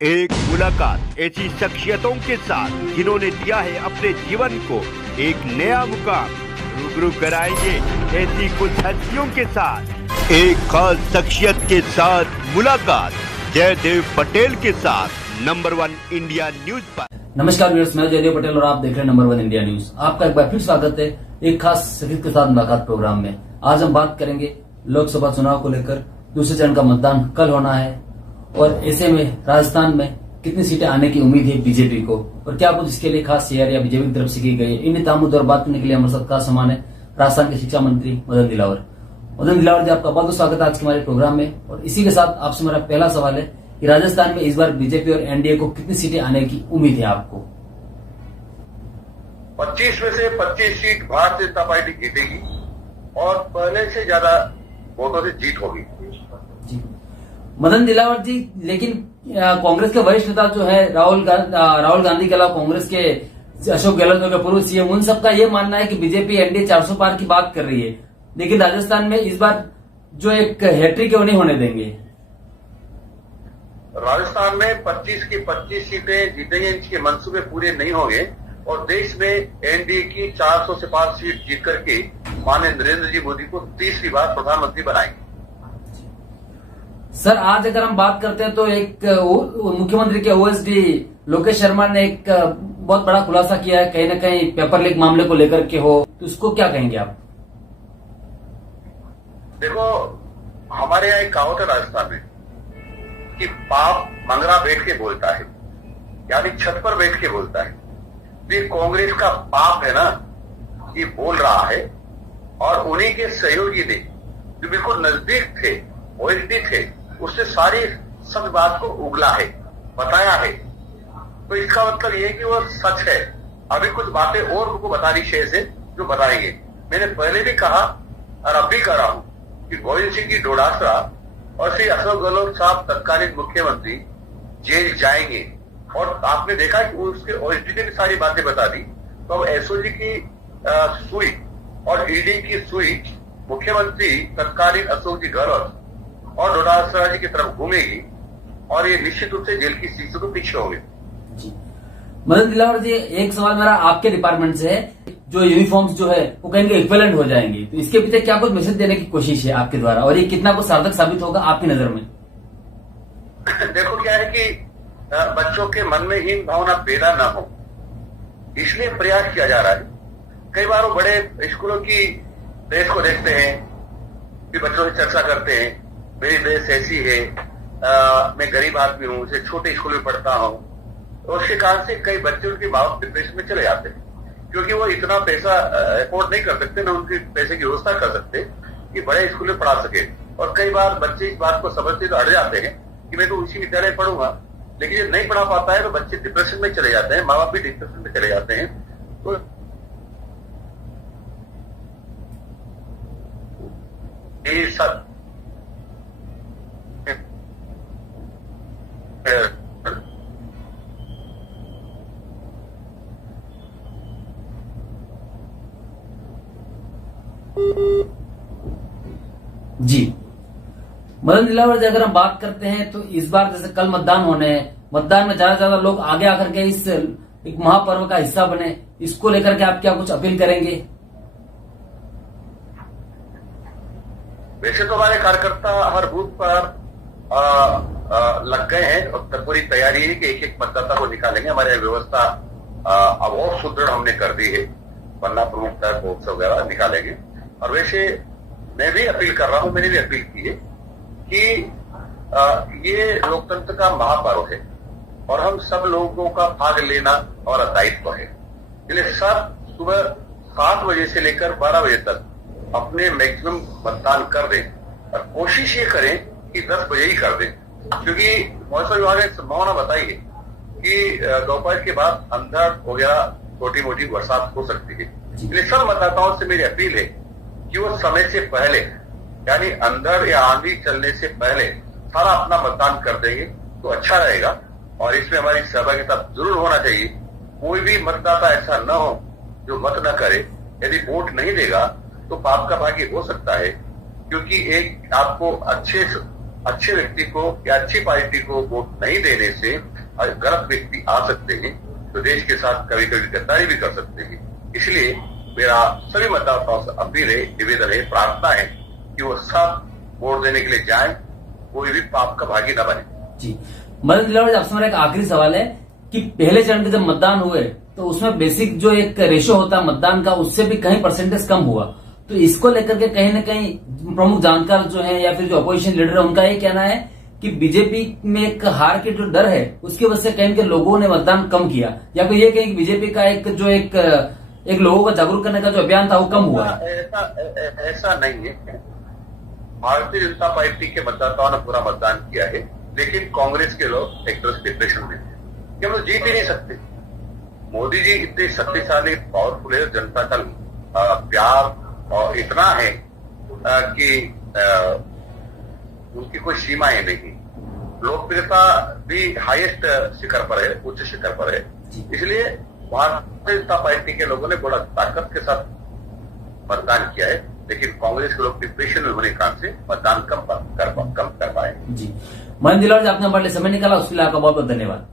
एक मुलाकात ऐसी शख्सियतों के साथ जिन्होंने दिया है अपने जीवन को एक नया मुकाम। रूबरू कराएंगे ऐसी कुछ हस्तियों के साथ एक खास शख्सियत के साथ मुलाकात जयदेव पटेल के साथ नंबर 1 इंडिया न्यूज पर। नमस्कार व्यूअर्स, मैं जयदेव पटेल और आप देख रहे हैं नंबर 1 इंडिया न्यूज। आपका एक बार फिर स्वागत है एक खास शख्सियत के साथ मुलाकात प्रोग्राम में। आज हम बात करेंगे लोकसभा चुनाव को लेकर। दूसरे चरण का मतदान कल होना है और ऐसे में राजस्थान में कितनी सीटें आने की उम्मीद है बीजेपी को और क्या कुछ इसके लिए खास तैयारी या बीजेपी की तरफ से की गई है। इन मुद्दों पर बात करने के लिए हमारे साथ खास समान है राजस्थान के शिक्षा मंत्री मदन दिलावर जी। आपका बहुत बहुत स्वागत है आज के हमारे प्रोग्राम में। और इसी के साथ आपसे मेरा पहला सवाल है कि राजस्थान में इस बार बीजेपी और एनडीए को कितनी सीटें आने की उम्मीद है आपको? 25 में से 25 सीट भारतीय जनता पार्टी जीतेगी और पहले से ज्यादा वोटों से जीत होगी। जी मदन दिलावर जी, लेकिन कांग्रेस के वरिष्ठ नेता जो है राहुल गांधी के अलावा कांग्रेस के अशोक गहलोत हो गए, पूर्व सीएम, उन सबका ये मानना है कि बीजेपी एनडीए 400 पार की बात कर रही है, लेकिन राजस्थान में इस बार जो एक हैट्रिक है वो नहीं होने देंगे। राजस्थान में 25 की 25 सीटें जीतेंगे, इनके मंसूबे पूरे नहीं होंगे और देश में एनडीए की 400 से 5 सीट जीत करके माननीय नरेंद्र जी मोदी को तीसरी बार प्रधानमंत्री बनाएंगे। सर, आज अगर हम बात करते हैं तो एक मुख्यमंत्री के ओएसडी लोकेश शर्मा ने एक बहुत बड़ा खुलासा किया है, कहीं न कहीं पेपर लीक मामले को लेकर के हो, तो उसको क्या कहेंगे आप? देखो, हमारे यहाँ एक कहावत है राजस्थान में कि पाप मंगरा बैठ के बोलता है, यानी छत पर बैठ के बोलता है। ये कांग्रेस का पाप है ना, ये बोल रहा है और उन्हीं के सहयोगी ने जो बिल्कुल नजदीक थे, ओएसडी थे, उससे सारी सच बात को उगला है, बताया है। तो इसका मतलब ये है कि वो सच है। अभी कुछ बातें और उनको बतानी शेष है जो बताएंगे। मैंने पहले भी कहा और अब भी कह रहा हूं कि गोविंद सिंह की डोडासरा और श्री अशोक गहलोत साहब तत्कालीन मुख्यमंत्री जेल जाएंगे और आपने देखा कि उसके ओएसडी ने भी सारी बातें बता दी। तो अब एसओजी की सुई और ईडी की सुई मुख्यमंत्री तत्कालीन अशोक जी गहलोत और डोडासरा जी की तरफ घूमेगी और ये निश्चित रूप से जेल की सीटों को पीछे होंगे। मदन दिलावर जी, एक सवाल मेरा आपके डिपार्टमेंट से है, जो यूनिफॉर्म्स जो है वो कहेंगे इक्विवेलेंट हो जाएंगे, तो इसके पीछे क्या कुछ मैसेज देने की कोशिश है आपके द्वारा और ये कितना कुछ सार्थक साबित होगा आपकी नजर में? देखो, क्या है कि बच्चों के मन में हीन भावना पैदा न हो, इसलिए प्रयास किया जा रहा है। कई बार वो बड़े स्कूलों की ड्रेस को देखते हैं, फिर बच्चों से चर्चा करते हैं, मेरी ड्रेस ऐसी है, मैं गरीब आदमी हूँ, उसे छोटे स्कूल में पढ़ता हूँ, और उसके कारण से कई बच्चे उनके माँ बाप डिप्रेशन में चले जाते हैं क्योंकि वो इतना पैसा अफोर्ड नहीं कर सकते, न उनके पैसे की व्यवस्था कर सकते कि बड़े स्कूल में पढ़ा सके। और कई बार बच्चे इस बात को समझते तो हट जाते हैं कि मैं तो उसी विद्यालय पढ़ूंगा, लेकिन ये नहीं पढ़ा पाता है तो बच्चे डिप्रेशन में चले जाते हैं, माँ बाप भी डिप्रेशन में चले जाते हैं। तो ये सब जी मदन दिलावर जी, अगर हम बात करते हैं तो इस बार जैसे कल मतदान होने हैं, मतदान में ज्यादा से ज्यादा लोग आगे आकर के इस एक महापर्व का हिस्सा बने, इसको लेकर के आप क्या कुछ अपील करेंगे? वैसे तो हमारे कार्यकर्ता हर बूथ पर लग गए हैं और पूरी तैयारी है कि एक एक मतदाता को निकालेंगे। हमारे व्यवस्था अब और सुदृढ़ हमने कर दी है, पन्ना प्रमुख तक बॉक्स वगैरह निकालेंगे। और वैसे मैं भी अपील कर रहा हूं, मैंने भी अपील की है कि ये लोकतंत्र का महापर्व है और हम सब लोगों का भाग लेना और दायित्व है। इसलिए सब सुबह 7 बजे से लेकर 12 बजे तक अपने मैक्सिमम मतदान कर दें और कोशिश ये करें कि 10 बजे ही कर दें, क्योंकि मौसम विभाग ने संभावना बताई है कि दोपहर के बाद अंधड़ वगैरह छोटी मोटी बरसात हो सकती है। इसलिए सब मतदाताओं से मेरी अपील है कि वो समय से पहले, यानी अंधड़ या आंधी चलने से पहले सारा अपना मतदान कर देंगे तो अच्छा रहेगा और इसमें हमारी सहभागिता जरूर होना चाहिए। कोई भी मतदाता ऐसा न हो जो मत न करे। यदि वोट नहीं देगा तो पाप का भागी हो सकता है, क्योंकि एक आपको अच्छे अच्छे व्यक्ति को या अच्छी पार्टी को वोट नहीं देने से गलत व्यक्ति आ सकते हैं, तो देश के साथ कभी कभी गद्दारी भी कर सकते हैं। इसलिए मेरा सभी मतदाताओं से अपील है, निवेदन है, प्रार्थना है कि वो सब वोट देने के लिए जाएं, कोई भी पाप का भागी न बने। जी, मदन दिलावर जी, आपसे मेरा एक आखिरी सवाल है कि पहले चरण के जब मतदान हुए तो उसमें बेसिक जो एक रेशो होता है मतदान का, उससे भी कहीं परसेंटेज कम हुआ, तो इसको लेकर के कहीं न कहीं प्रमुख जानकार जो है या फिर जो अपोजिशन लीडर है उनका ये कहना है कि बीजेपी में एक हार के जो डर है उसकी वजह से कहीं के लोगों ने मतदान कम किया, या फिर ये कहें कि बीजेपी का एक लोगों को जागरूक करने का जो अभियान था वो कम हुआ है। ऐसा नहीं है। भारतीय जनता पार्टी के मतदाताओं ने पूरा मतदान किया है, लेकिन कांग्रेस के लोग एक तरह से डिप्रेशन में थे कि हम लोग जीत ही नहीं सकते। मोदी जी इतने शक्तिशाली पावरफुल है, जनता का प्यार और इतना है कि उनकी कोई सीमाएं नहीं, लोकप्रियता भी हाईएस्ट शिखर पर है, उच्च शिखर पर है। इसलिए भारतीय जनता पार्टी के लोगों ने बड़ा ताकत के साथ मतदान किया है, लेकिन कांग्रेस के लोग डिप्रेशन में होने के कारण से मतदान कम कर पाए। जी, मदन दिलावर जी, आपने हमारे लिए समय निकाला, उसके लिए आपका बहुत बहुत धन्यवाद।